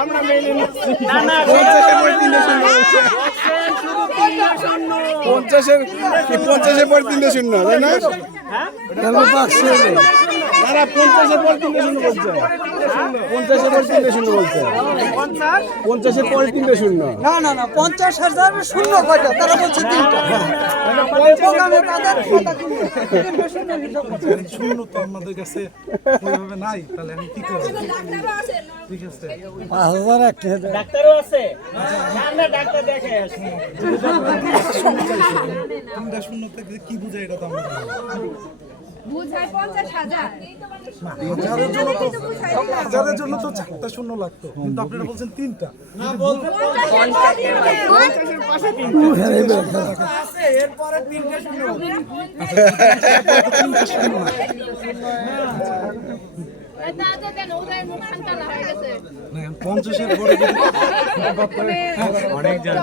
আমরা মেনে নিচ্ছি না 50-এর পর 3-0 তাই না? তাহলে পাকছে তারা 50-এর পর 3-0 বলছে 50-এর পর 3-0 বলছে 50-এর পর 3-0 না 50,000 শূন্য কয়টা তারা বলছে তিনটা শূন্য তো আমাদের কাছে ওইভাবে নাই, তাহলে আমি কি করব? ঠিক আছে 5,000 একটা ডাক্তারও আছে, আমরা ডাক্তার দেখে আসি। 3-0 থেকে কি বুঝায় এটা তো আমরা জানি না। বুঝায় 50,000 হাজারের জন্য তো 4টা শূন্য লাগতো, কিন্তু আপনারা বলছেন 3টা। এরপরে 3টা শূন্য 50-এর পরে অনেক জানি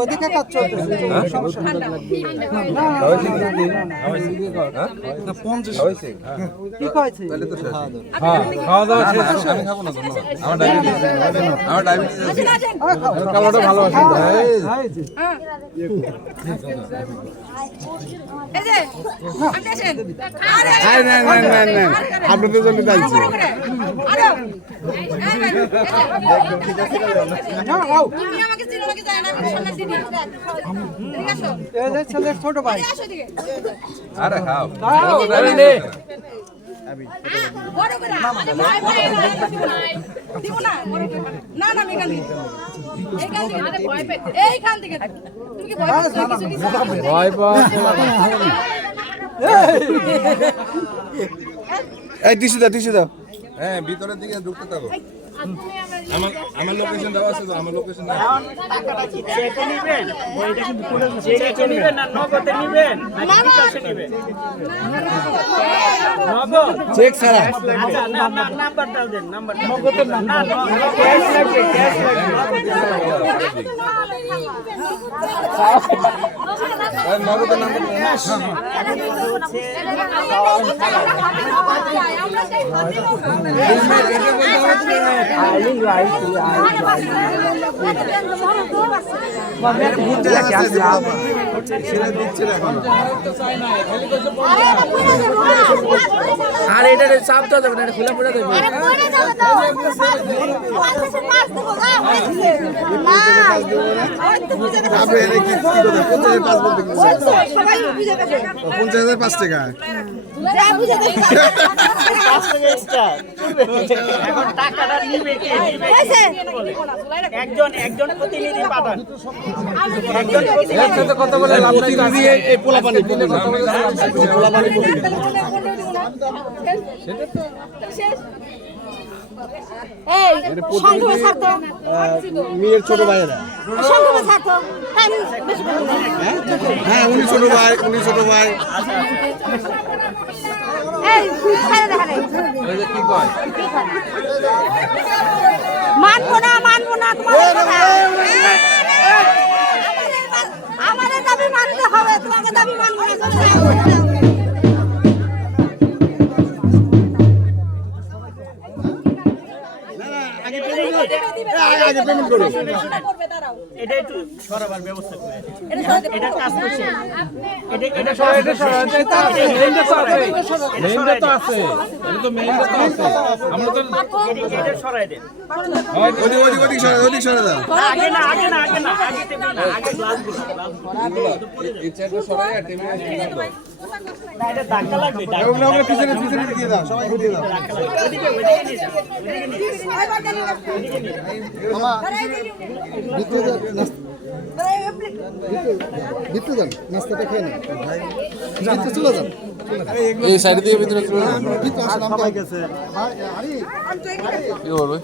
ওদিকে কাজ চলতেছে কি কইছে খাওয়া দাওয়া শেষ। আমি খাবো না, ধন্যবাদ। আমার ডায়াবেটিস আছে। খাওয়াটা ভালো আছে। এই যে আপনি আসেন না আপনাদের জন্য চাইছি। তুমি আমাকে চিনো নাকি জানো না, আমি সোনার দিদি ঠিক আছে এই যে ছেলের ছোট ভাই আসো দিকে আরে খাও। বড় করে আমাদের ভাই ভাই দিব না বড় করে না আমি এখান থেকে এইখান থেকে আরে ভয় পেয়ে এইখান থেকে তুমি কি ভয় পাচ্ছ কিছু কিছু ভয় পাও। এই টিস্যু দাও। হ্যাঁ, ভিতরের দিকে ঢুকতে থাকো। আমার লোকেশন দেওয়া আছে তো, আমার লোকেশন দাও। টাকাটা কি চেকে নেবেন? ওইটা কিন্তু পুরো চেকে নেবেন না নগদে নেবেন? না বিকাশে নেবেন? নগদ চেক ছাড়া। আচ্ছা না নাম্বারটা দেন, নাম্বারটা নগদে না ক্যাশ লাগবে, ক্যাশ লাগবে। নগদের নাম্বার আর এটা চাপ দাও যাবে না, এটা খোলা পড়ে যাবে এখন টাকাটা নিবে কে? একজন প্রতিনিধি পাঠান। একজন প্রতিনিধি কথা বলে লাভ নাই। শেষ এই সংক্ষেপে ছাড়তো মেয়ের ছোট ভাইয়েরা। সংক্ষেপে ছাড়তো টাইম বেশি করে না। হ্যাঁ উনি ছোট ভাই, উনি ছোট ভাই। এই ছাড়ে দেখা নেই মানবো না তোমাদের কথা। আমাদের দাবি মানতে হবে, তোমাকে দাবি মানবো না। আগে পেমেন্ট করো। এটা একটু সরাবার ব্যবস্থা করে এটা কাজ করছে এটা সরাই দেন ওদিক সরে দাও। আগে না আগে টেবিল না আগে গ্লাসগুলো না এটা ধাক্কা লাগবে ওগুলো আমরা পিছনে দিয়ে দাও, সবাইকে দিয়ে দাও। ওদিকে নিয়ে যাও ভিতরে যান, নাস্তাটা খেয়ে নেন। ভিতরে চলে যান। এই সাইড দিয়ে ভিতরে চলে যান। ভিতরে আসেন, সবাই গেছে। কি করবে